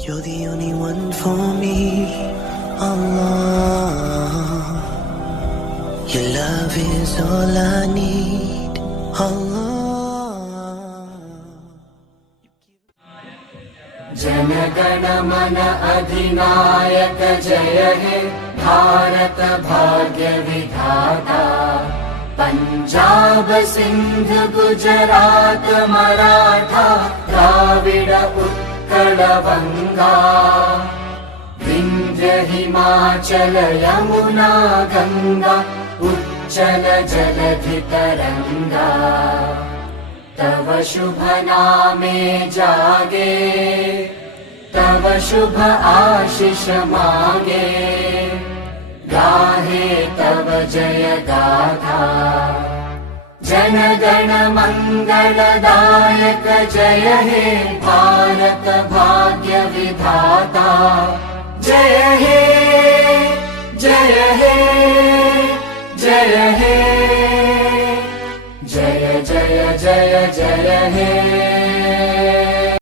You're the only one for me, Allah. Your love is all I need, Allah. Jana Gana मन अधिनायक जय हे भारत भाग्य विधाता। पंजाब सिंध गुजरात मराठा द्राविड उत्कल बंगा। विंध्य हिमाचल यमुना गंगा उच्चल जलधि तरंगा। तव शुभ नामे जागे तव शुभ आशीष मागे। गाहे तव जय गाथा जन गण मंगलदायक जय हे भारत भाग्य विधाता। जय हे जय हे जय हे जय जय जय जय हे।